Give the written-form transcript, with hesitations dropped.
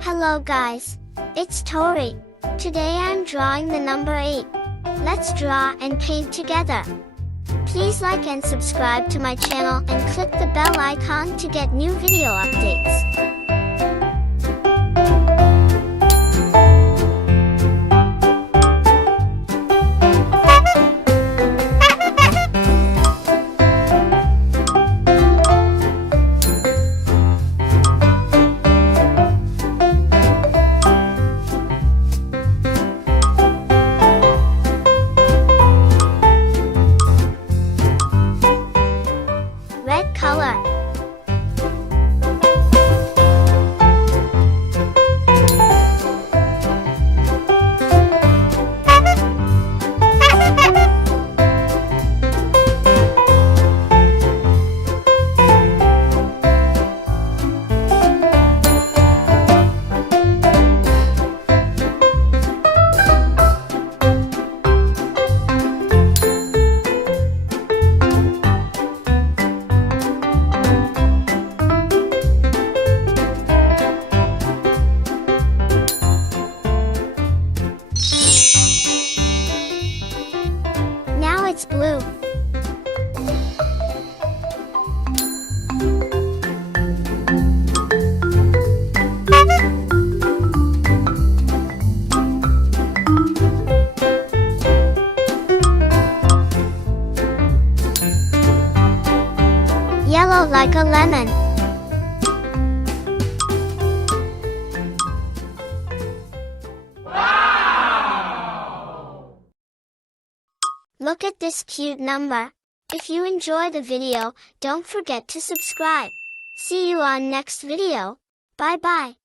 Hello guys, it's Tori. Today I'm drawing the number 8. Let's draw and paint together. Please like and subscribe to my channel and click the bell icon to get new video updates. Red color. Now it's blue. Yellow like a lemon. Look at this cute number. If you enjoy the video, don't forget to subscribe. See you on next video. Bye bye.